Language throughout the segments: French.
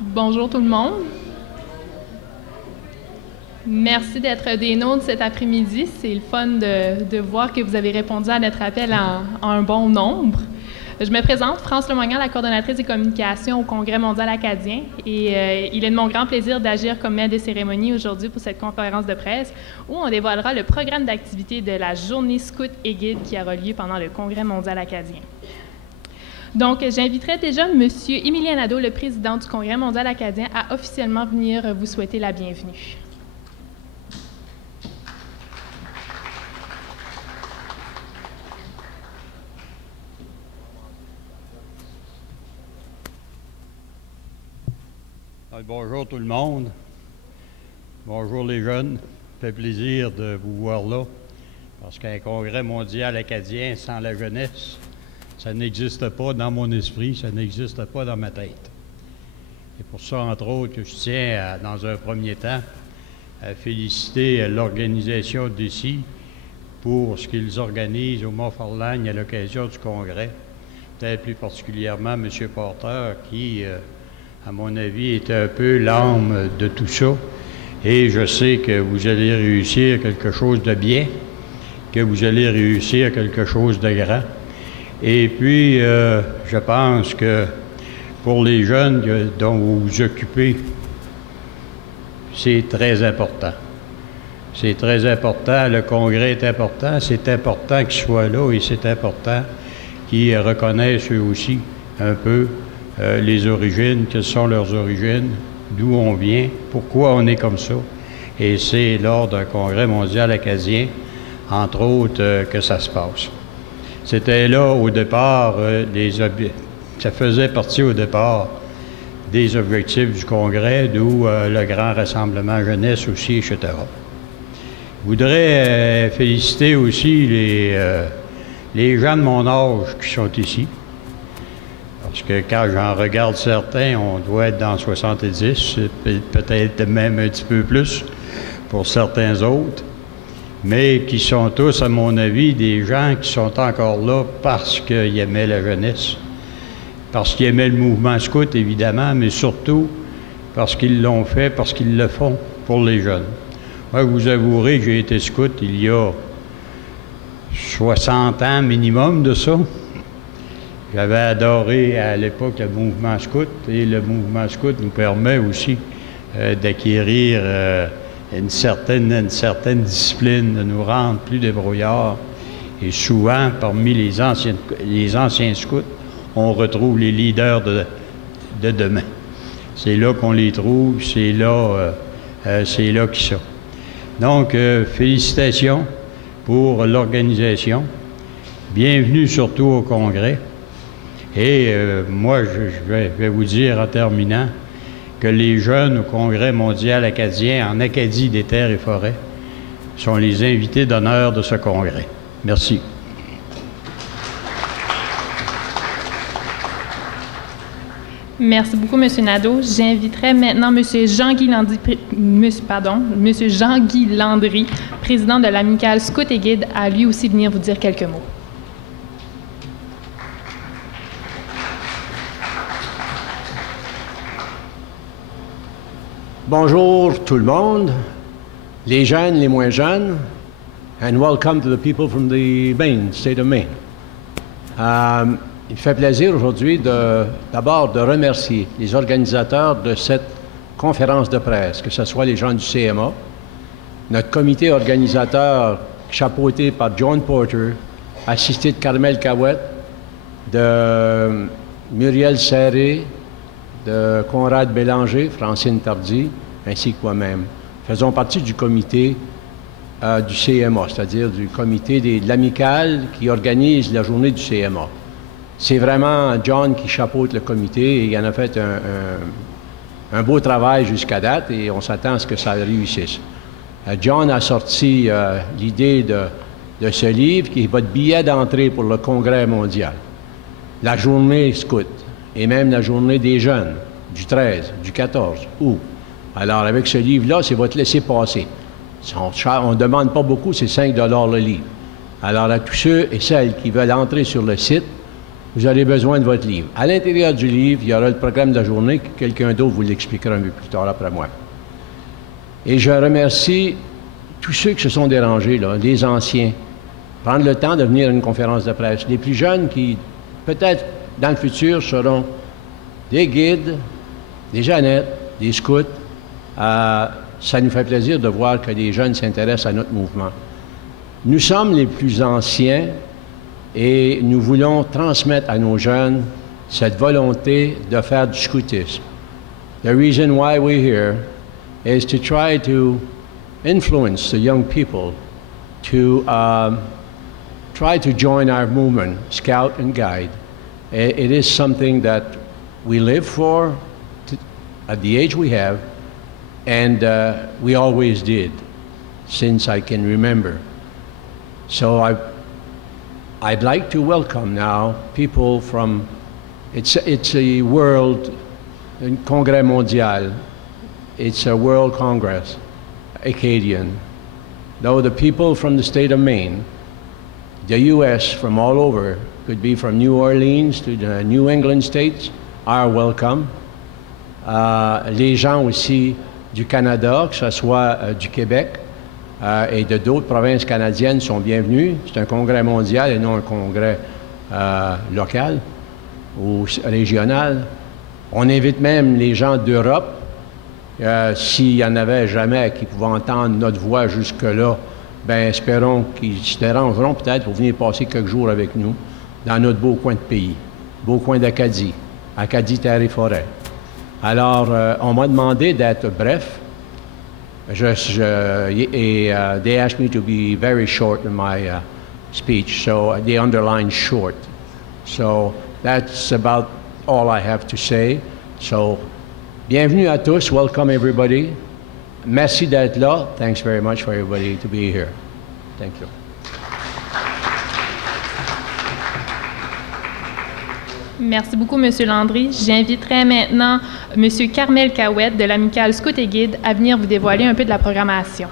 Bonjour tout le monde. Merci d'être des nôtres cet après-midi. C'est le fun de voir que vous avez répondu à notre appel en un bon nombre. Je me présente, France Lemoignan, la coordonnatrice des communications au Congrès mondial acadien. Et il est de mon grand plaisir d'agir comme maître de cérémonie aujourd'hui pour cette conférence de presse où on dévoilera le programme d'activité de la Journée Scout et Guide qui aura lieu pendant le Congrès mondial acadien. Donc, j'inviterai déjà M. Émilien Nadeau, le président du Congrès mondial acadien, à officiellement venir vous souhaiter la bienvenue. Bonjour tout le monde. Bonjour les jeunes. Ça fait plaisir de vous voir là, parce qu'un congrès mondial acadien sans la jeunesse, ça n'existe pas dans mon esprit, ça n'existe pas dans ma tête. C'est pour ça, entre autres, que je tiens, dans un premier temps, à féliciter l'organisation d'ici pour ce qu'ils organisent au Mont-Farlagne à l'occasion du congrès, peut-être plus particulièrement M. Porter, qui, à mon avis, est un peu l'âme de tout ça. Et je sais que vous allez réussir quelque chose de bien, que vous allez réussir quelque chose de grand. Et puis, je pense que pour les jeunes dont vous vous occupez, c'est très important. C'est très important. Le congrès est important. C'est important qu'ils soient là et c'est important qu'ils reconnaissent eux aussi un peu les origines, quelles sont leurs origines, d'où on vient, pourquoi on est comme ça. Et c'est lors d'un congrès mondial acadien, entre autres, que ça se passe. C'était là, au départ, ça faisait partie au départ des objectifs du congrès, d'où le grand rassemblement jeunesse aussi, etc. Je voudrais féliciter aussi les gens de mon âge qui sont ici. Parce que quand j'en regarde certains, on doit être dans 70, peut-être même un petit peu plus pour certains autres, mais qui sont tous, à mon avis, des gens qui sont encore là parce qu'ils aimaient la jeunesse, parce qu'ils aimaient le mouvement scout, évidemment, mais surtout parce qu'ils l'ont fait, parce qu'ils le font pour les jeunes. Moi, je vous avouerai que j'ai été scout il y a 60 ans minimum de ça. J'avais adoré à l'époque le mouvement scout et le mouvement scout nous permet aussi d'acquérir une certaine discipline, de nous rendre plus débrouillards. Et souvent, parmi les anciens scouts, on retrouve les leaders de demain. C'est là qu'on les trouve, c'est là qu'ils sont. Donc, félicitations pour l'organisation. Bienvenue surtout au Congrès. Et moi, je vais vous dire en terminant que les jeunes au Congrès mondial acadien en Acadie des terres et forêts sont les invités d'honneur de ce congrès. Merci. Merci beaucoup, M. Nadeau. J'inviterai maintenant M. Jean-Guy Landry, président de l'Amicale Scout et Guide, à lui aussi venir vous dire quelques mots. Bonjour tout le monde, les jeunes, les moins jeunes, and welcome to the people from the Maine, state of Maine. Il fait plaisir aujourd'hui d'abord de remercier les organisateurs de cette conférence de presse, que ce soit les gens du CMA, notre comité organisateur chapeauté par John Porter, assisté de Carmel Cahouette, de Muriel Serré, de Conrad Bélanger, Francine Tardy, ainsi que moi-même. Faisons partie du comité du CMA, c'est-à-dire du comité de l'amicale qui organise la journée du CMA. C'est vraiment John qui chapeaute le comité et il en a fait un beau travail jusqu'à date et on s'attend à ce que ça réussisse. John a sorti l'idée de ce livre qui est votre billet d'entrée pour le Congrès mondial. La journée scout. Et même la journée des jeunes, du 13, du 14 août. Alors, avec ce livre-là, c'est votre laissez-passer. On ne demande pas beaucoup, c'est 5 $ le livre. Alors, à tous ceux et celles qui veulent entrer sur le site, vous aurez besoin de votre livre. À l'intérieur du livre, il y aura le programme de la journée, que quelqu'un d'autre vous l'expliquera un peu plus tard après moi. Et je remercie tous ceux qui se sont dérangés, là, les anciens, prendre le temps de venir à une conférence de presse. Les plus jeunes qui, peut-être, dans le futur, seront des guides, des Jeannettes, des scouts. Ça nous fait plaisir de voir que les jeunes s'intéressent à notre mouvement. Nous sommes les plus anciens et nous voulons transmettre à nos jeunes cette volonté de faire du scoutisme. The reason why we're here is to try to influence the young people to try to join our movement, Scout and Guide. It is something that we live for at the age we have, and we always did since I can remember. So I'd like to welcome now people from, it's a world, un congrès mondial. It's a world congress, Acadian. Though the people from the state of Maine, the U.S. from all over, could be from New Orleans to the New England states, are welcome. Les gens aussi du Canada, que ce soit du Québec et de d'autres provinces canadiennes sont bienvenus. C'est un congrès mondial et non un congrès local ou régional. On invite même les gens d'Europe. S'il y en avait jamais qui pouvaient entendre notre voix jusque-là, bien, espérons qu'ils se dérangeront peut-être pour venir passer quelques jours avec nous dans notre beau coin de pays, beau coin d'Acadie, Acadie, terre et forêt. Alors, on m'a demandé d'être bref. They asked me to be very short in my speech, so they underlined short. So that's about all I have to say. So, bienvenue à tous. Welcome everybody. Merci d'être là. Thanks very much for everybody to be here. Thank you. Merci beaucoup, M. Landry. J'inviterai maintenant M. Carmel Cahouette de l'Amicale Scout et Guide à venir vous dévoiler un peu de la programmation.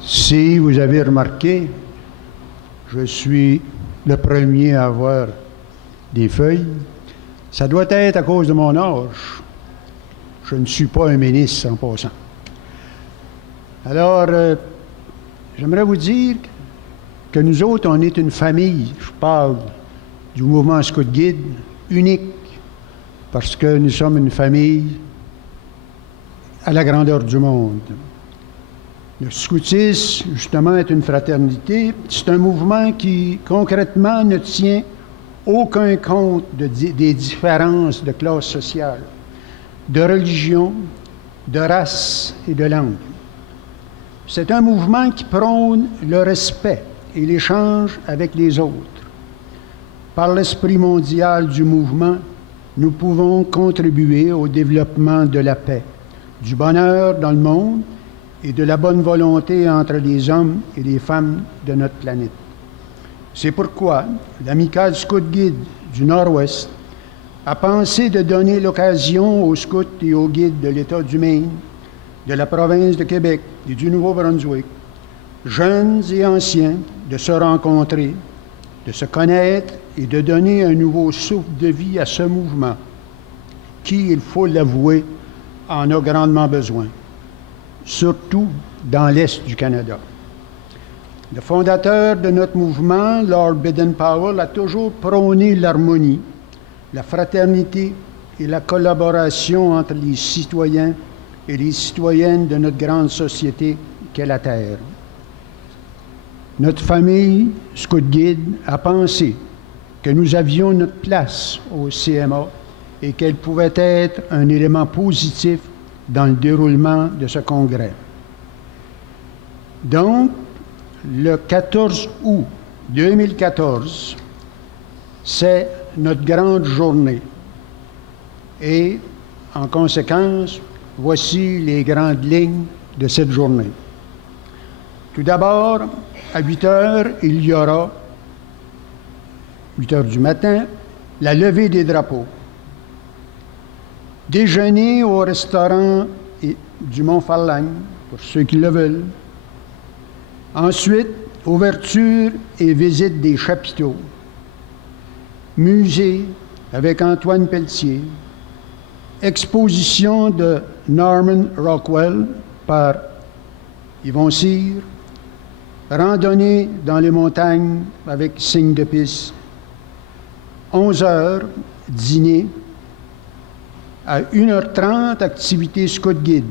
Si vous avez remarqué, je suis le premier à avoir des feuilles. Ça doit être à cause de mon âge. Je ne suis pas un ministre en passant. Alors, j'aimerais vous dire que nous autres, on est une famille. Je parle du mouvement Scout Guide unique, parce que nous sommes une famille à la grandeur du monde. Le scoutisme, justement, est une fraternité. C'est un mouvement qui, concrètement, ne tient aucun compte des différences de classe sociale, de religion, de race et de langue. C'est un mouvement qui prône le respect et l'échange avec les autres. Par l'esprit mondial du mouvement, nous pouvons contribuer au développement de la paix, du bonheur dans le monde et de la bonne volonté entre les hommes et les femmes de notre planète. C'est pourquoi l'Amicale Scout Guide du Nord-Ouest a pensé de donner l'occasion aux scouts et aux guides de l'État du Maine, de la province de Québec et du Nouveau-Brunswick, jeunes et anciens, de se rencontrer, de se connaître et de donner un nouveau souffle de vie à ce mouvement qui, il faut l'avouer, en a grandement besoin, surtout dans l'Est du Canada. Le fondateur de notre mouvement, Lord Baden-Powell, a toujours prôné l'harmonie, la fraternité et la collaboration entre les citoyens et les citoyennes de notre grande société qu'est la Terre. Notre famille, Scout Guide, a pensé que nous avions notre place au CMA et qu'elle pouvait être un élément positif dans le déroulement de ce congrès. Donc, le 14 août 2014, c'est notre grande journée. Et, en conséquence, voici les grandes lignes de cette journée. Tout d'abord, à 8 heures, il y aura, 8 heures du matin, la levée des drapeaux. Déjeuner au restaurant du Mont-Farlagne, pour ceux qui le veulent. Ensuite, ouverture et visite des chapiteaux. Musée avec Antoine Pelletier. Exposition de Norman Rockwell par Yvon Cyr. Randonnée dans les montagnes avec signe de piste. 11 heures, dîner. À 1h30, activité scout guide.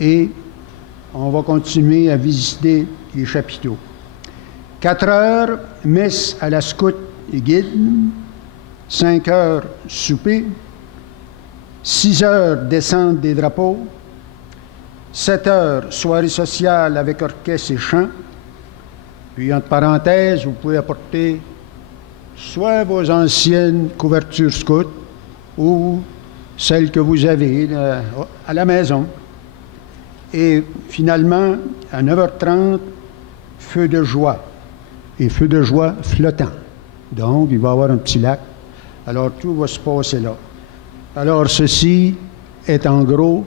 Et on va continuer à visiter les chapiteaux. 4 heures, messe à la scout et guide. 5 heures, souper. 6 heures, descente des drapeaux. 7 heures, soirée sociale avec orchestre et chant. Puis, entre parenthèses, vous pouvez apporter soit vos anciennes couvertures scout ou celles que vous avez à la maison. Et finalement, à 9h30, feu de joie. Et feu de joie flottant. Donc, il va y avoir un petit lac. Alors, tout va se passer là. Alors, ceci est en gros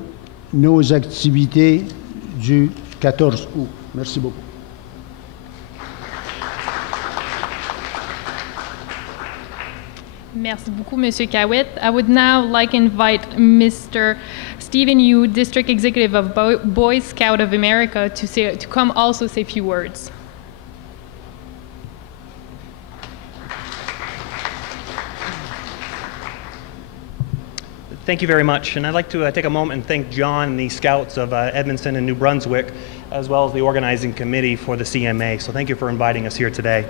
nos activités du 14 août. Merci beaucoup. Merci beaucoup, Monsieur Cahouette. I would now like to invite Mr. Stephen Yu, District Executive of Boy Scout of America, to come also say a few words. Thank you very much, and I'd like to take a moment and thank John and the Scouts of Edmonton and New Brunswick, as well as the organizing committee for the CMA. So thank you for inviting us here today.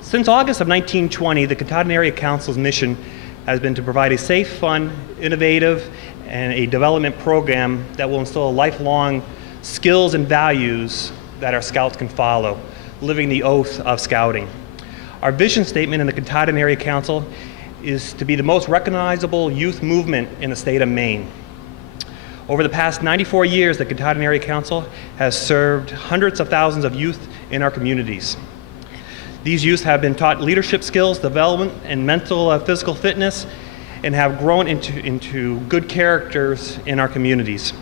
Since August of 1920, the Katahdin Area Council's mission has been to provide a safe, fun, innovative, and a development program that will instill lifelong skills and values that our Scouts can follow, living the oath of Scouting. Our vision statement in the Katahdin Area Council is to be the most recognizable youth movement in the state of Maine. Over the past 94 years, the Katahdin Area Council has served hundreds of thousands of youth in our communities. These youth have been taught leadership skills, development, and mental physical fitness, and have grown into good characters in our communities.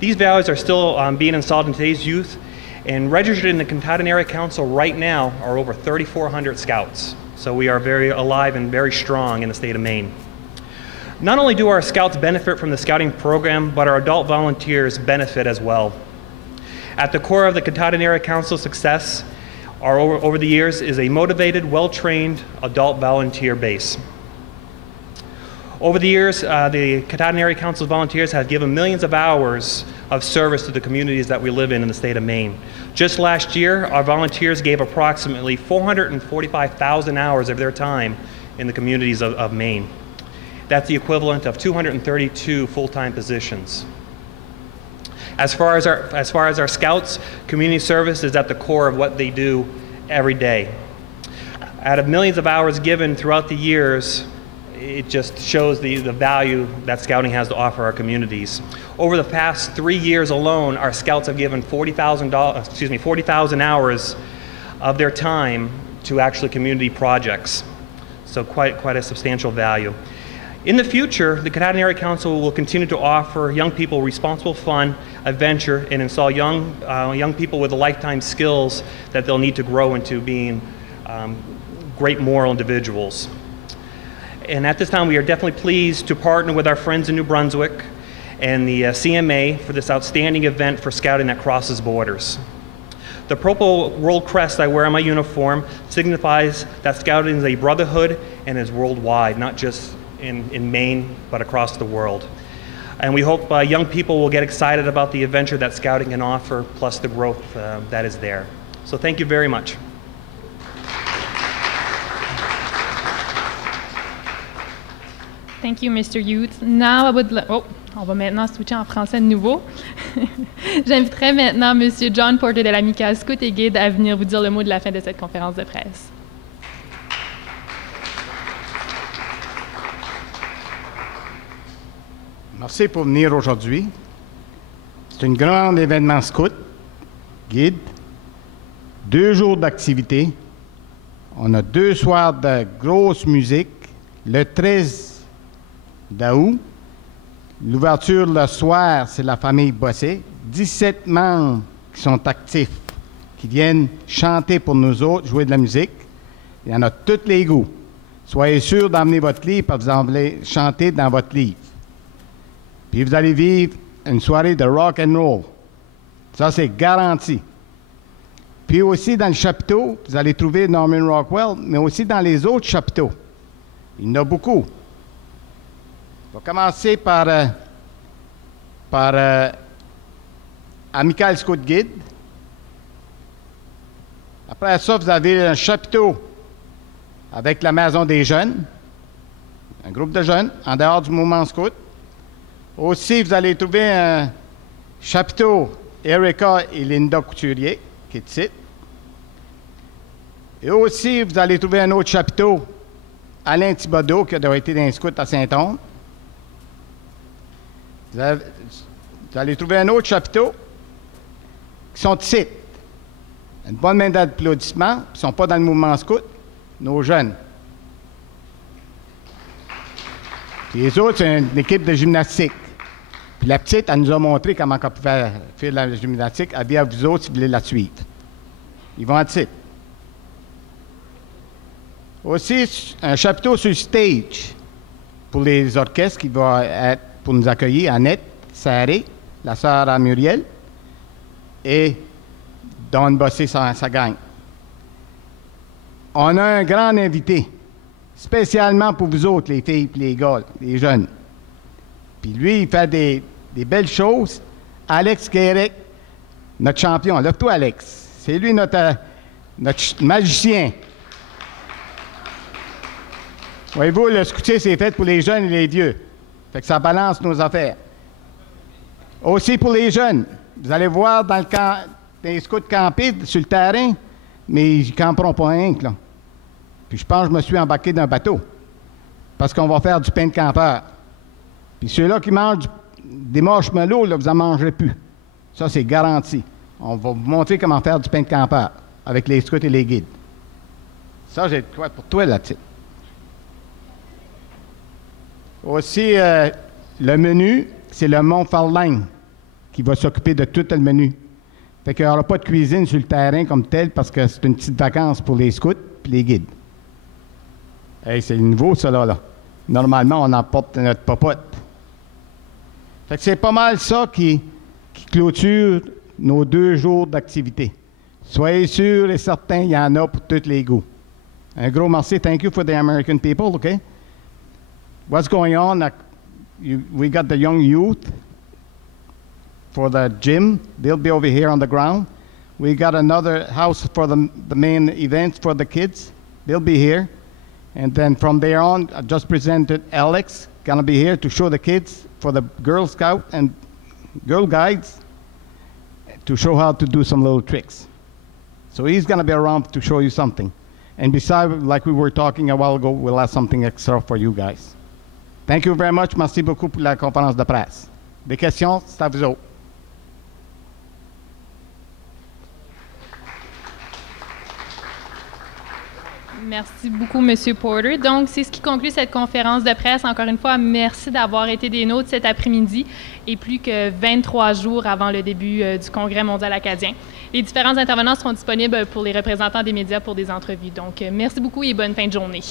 These values are still being installed in today's youth, and registered in the Katahdin Area Council right now are over 3,400 Scouts. So we are very alive and very strong in the state of Maine. Not only do our Scouts benefit from the Scouting program, but our adult volunteers benefit as well. At the core of the Katahdin Area Council's success over the years is a motivated, well-trained adult volunteer base. Over the years, the Katahdin Area Council's volunteers have given millions of hours of service to the communities that we live in the state of Maine. Just last year, our volunteers gave approximately 445,000 hours of their time in the communities of Maine. That's the equivalent of 232 full-time positions. As far as our Scouts, community service is at the core of what they do every day. Out of millions of hours given throughout the years, it just shows the value that Scouting has to offer our communities. Over the past 3 years alone, our Scouts have given 40,000 hours of their time to actually community projects. So quite a substantial value. In the future, the Katahdin Area Council will continue to offer young people responsible fun, adventure, and install young people with the lifetime skills that they'll need to grow into being great moral individuals. And at this time, we are definitely pleased to partner with our friends in New Brunswick and the CMA for this outstanding event for Scouting that crosses borders. The purple world crest I wear on my uniform signifies that Scouting is a brotherhood and is worldwide, not just in Maine, but across the world. And we hope young people will get excited about the adventure that Scouting can offer, plus the growth that is there. So thank you very much. Thank you, Mr. Youth. Now I would on va maintenant switcher en français de nouveau. J'inviterai maintenant M. John Porter de l'Amicale Scout et Guide à venir vous dire le mot de la fin de cette conférence de presse. Merci pour venir aujourd'hui. C'est un grand événement scout, guide, 2 jours d'activité. On a 2 soirs de grosse musique. Le 13 d'août. L'ouverture le soir, c'est la famille Bossé. 17 membres qui sont actifs, qui viennent chanter pour nous autres, jouer de la musique. Il y en a tous les goûts. Soyez sûrs d'emmener votre livre parce que vous allez chanter dans votre livre. Puis vous allez vivre une soirée de rock and roll. Ça, c'est garanti. Puis aussi dans le chapiteau, vous allez trouver Norman Rockwell, mais aussi dans les autres chapiteaux. Il y en a beaucoup. On va commencer par Amical Scout Guide. Après ça, vous avez un chapiteau avec la Maison des Jeunes, un groupe de jeunes en dehors du mouvement scout. Aussi, vous allez trouver un chapiteau Erika et Linda Couturier, qui est ici. Et aussi, vous allez trouver un autre chapiteau, Alain Thibodeau, qui a été dans les scouts à Saint-Onge. Vous allez trouver un autre chapiteau qui sont ici. Une bonne main d'applaudissements, ils ne sont pas dans le mouvement scout, nos jeunes. Puis les autres, c'est une équipe de gymnastique. Puis la petite, elle nous a montré comment on pouvait faire la gymnastique. Elle dit à vous autres si vous voulez la suivre. Ils vont être ici. Aussi, un chapiteau sur le stage pour les orchestres qui va être pour nous accueillir. Annette Sarré, la sœur à Muriel, et Don Bossé, sa gang. On a un grand invité, spécialement pour vous autres, les filles et les gars, les jeunes. Puis lui, il fait des belles choses. Alex Guérec, notre champion. Lève-toi, Alex. C'est lui notre magicien. Voyez-vous, le scoutier, c'est fait pour les jeunes et les vieux. Fait que ça balance nos affaires. Aussi pour les jeunes. Vous allez voir dans le camp, des scouts campés sur le terrain, mais ils ne camperont pas rien, là. Puis je pense que je me suis embarqué d'un bateau. Parce qu'on va faire du pain de campeur. Puis ceux-là qui mangent des marshmallows, là, vous n'en mangerez plus. Ça, c'est garanti. On va vous montrer comment faire du pain de campeur avec les scouts et les guides. Ça, j'ai quoi pour toi là-dessus. Aussi, le menu, c'est le Montfarlane qui va s'occuper de tout le menu. Fait qu'il n'y aura pas de cuisine sur le terrain comme tel parce que c'est une petite vacance pour les scouts et les guides. Hey, c'est nouveau, ça, là. Normalement, on emporte notre popote. Fait que c'est pas mal ça qui clôture nos 2 jours d'activité. Soyez sûrs et certains, il y en a pour tous les goûts. Un gros merci. Thank you for the American people, okay? What's going on? We got the young youth for the gym. They'll be over here on the ground. We got another house for the main events for the kids. They'll be here. And then from there on, I just presented Alex, gonna be here to show the kids for the Girl Scout and Girl Guides to show how to do some little tricks. So he's gonna be around to show you something. And besides, like we were talking a while ago, we'll have something extra for you guys. Thank you very much. Merci beaucoup pour la conférence de presse. Des questions, c'est à vous autres. Merci beaucoup, M. Porter. Donc, c'est ce qui conclut cette conférence de presse. Encore une fois, merci d'avoir été des nôtres cet après-midi et plus que 23 jours avant le début du Congrès mondial acadien. Les différents intervenants seront disponibles pour les représentants des médias pour des entrevues. Donc, merci beaucoup et bonne fin de journée.